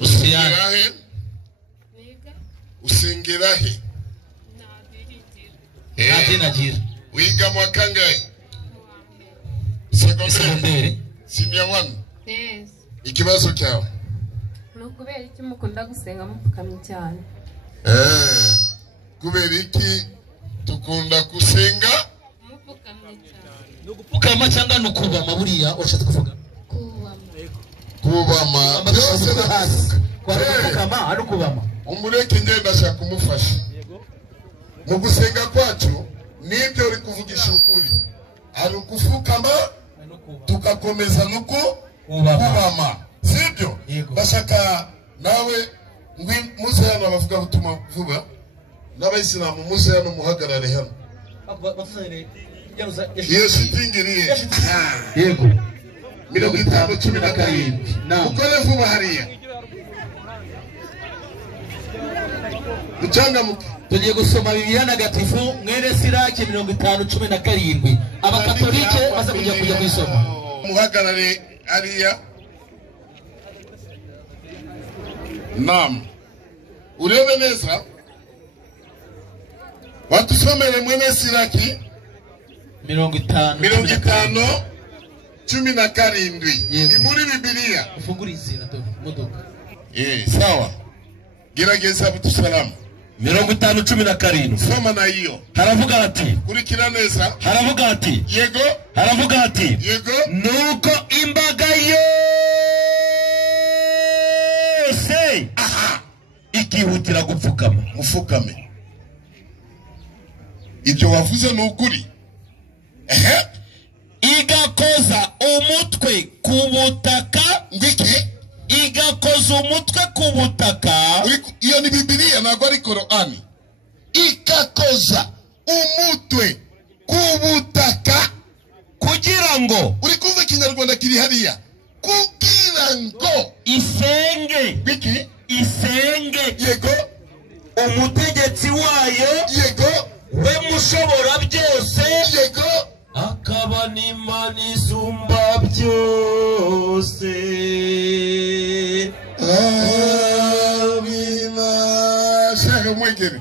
Usengerahe? Usengerahe? Nagira. Wiga mwaka ngahe? Secondaire. Senior 1. Yes. Ikibazo cyawe? Nukubera iki mukunda gusenga mupfukamye cyane? Kubera iki tukunda gusenga Mupfukamye cyane? Nugupfukama cyangwa nukubama buriya urashatse kuvuga? Kubama. Byose hasi. Kwa gupfukama ari kubama. Umureke ngenda ashaka kumufasha. Mu gusenga kwacu nibyo uri kuvugisha ukuri. Ari ukufukama tukakomeza nuko kubama. Sibyo? Bashaka nawe ngwi muze hano abavuga butuma vuba. N'abayisilamu muze hano muhagarare hano. Iyo shitingiriye. Yego. 517. Ukore vuba hariya. Mucanga muke. Tugiye gusoma Bibiliya ntagatifu mwene Siraki 517. Abakatolike baza kujya kwisoma. Muhagarare hariya. Naam. Urebe neza. Watusomere mwene Siraki 517. Ni muri Bibiliya. Ufungura izina modoka. Sawa. Gerageza butusalamu. 517. Soma na hiyo. Haravuga ati. Kurikira neza. Haravuga ati. Yego. Haravuga ati. Yego. Nuko imbaga yose. Aha. Ikihutira gupfukama. Mufukame. Ibyo wavuze ni ukuri. Igakoza umutwe ku butaka. Ngiki? Igakoza umutwe ku butaka. Iyo ni Bibiliya ntabwo ari Korani. Igakoza umutwe ku butaka kugira ngo. Uri kumva Kinyarwanda kiri hariya. Kugira ngo isenge. Biki? Isenge. Yego. Umutegetsi wayo. Yego. We mushobora byose. Yego. Akaba n'Imana isumba byose. Amina. Shaka mwengine.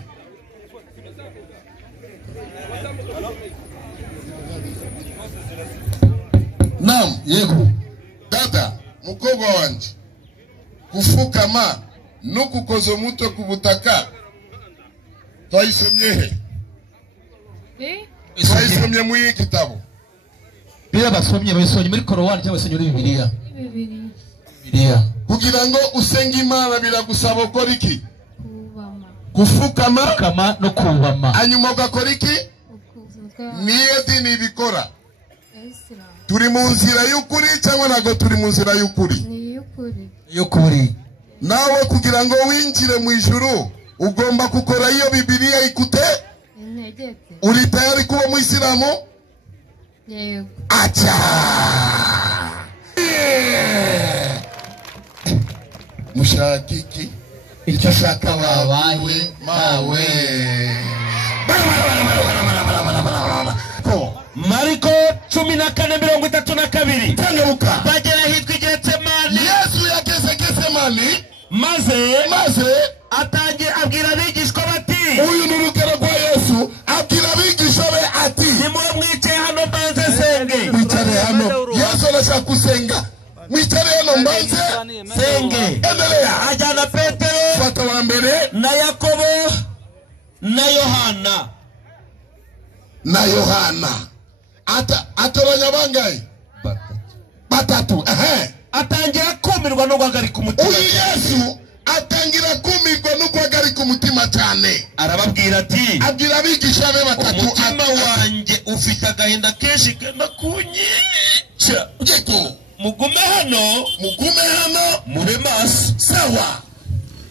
Naam, yego. Dada, mukobwa wanje. Kufukama nukukoza umutwe ku butaka. Twayisomye he? Twayisomye mu gitabo. Bira basomye bayisomye muri Korowani cyangwa se muri Bibiliya? Bibiliya. Kugira ngo usenge Imana biragusaba ukora iki? Kufukama kama no kubama. Hanyuma ugakora iki? Niyo dini ibikora. Turi mu nzira y'ukuri cyangwa ntago turi mu nzira y'ukuri? Y'ukuri. Nawe kugira ngo winjire mu ijuru ugomba gukora iyo Bibiliya ikute? Uri tayari kuba Muislamu? Yego. Acha. Mushakiki icyo shaka wawe mawe. Mariko 14:32. Tanguka. Bagera hitwa Getsemani. Yesu yageze Getsemani. Maze atangiye abwira abigishwa bati. Uyu ni urugero rwa Yesu. Abwira abigishwa be ati. Nimwe mwicaye hano mbanze senge. Mwicare hano. Yesu arashaka kusenga. Mwicare hano mbanze senge. Endelea. Ajyana Petero. Fata wa mbere. Na Yakobo. Na Yohana. Atoranya bangahe? Batatu. Atangira kumirwa no guhagarika umutima. Uyu Yesu atangira kumirwa no guhagarika umutima cyane. Arababwira ati. Abwira abigisha be batatu. Umutima wanjye ufite agahinda kenshi kenda kunyica. Yego. Mugume hano. Mube maso. Sawa.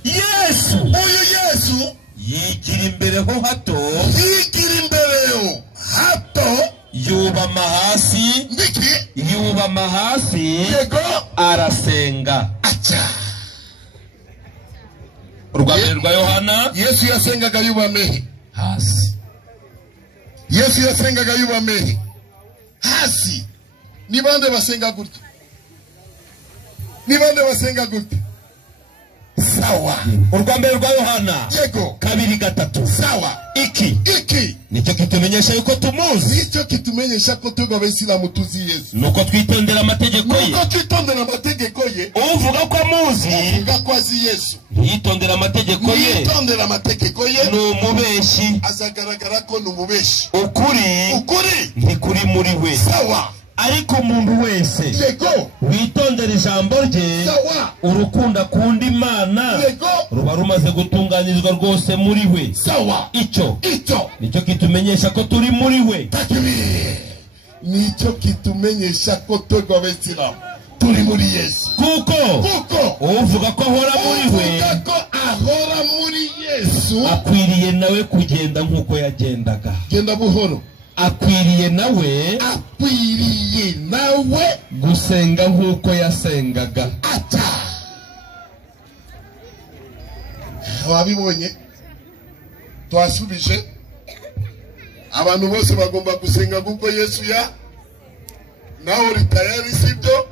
Uyu Yesu yigira imbere ho hato. Yubama hasi. Ndiki. Yubama hasi. Yego. Arasenga. Acha. Urwambere rwa Yohana. Yesu yasengaga yubame hasi. Yesu yasengaga yubame hasi. Ni bande basenga gutya? sawa. Urwa mbere rwa Yohana yego 2:3 sawa. iki nicyo kitumenyesha yuko tumuzi, nicyo kitumenyesha ko twebwe Abayisilamu tuzi Yesu, nuko twitondera amategeko ye. nuko twitondera amategeko ye. uvuga ko amuzi, uvuga ko azi Yesu, yitondera amategeko ye, yitondera amategeko ye, ni umubeshi, azagaragara ko ni umubeshi. ukuri ntikuri muri we. sawa. ariko umuntu wese yego witondera ijambo rye, sawa, urukundo akunda Imana yego ruba rumaze gutunganizwa rwose muri we. sawa. icyo nicyo kitumenyesha ko turi muri we. nicyo kitumenyesha ko twebwe Abayisilamu turi muri Yesu, kuko uvuga ko ahora muri we, uvuga ko ahora muri Yesu, akwiriye nawe kugenda nk'uko yagendaga. genda buhoro. akwiriye nawe gusenga nk'uko yasengaga. wabibonye twasubije abantu bose bagomba gusenga kuko Yesu naho uri tayari, sibyo?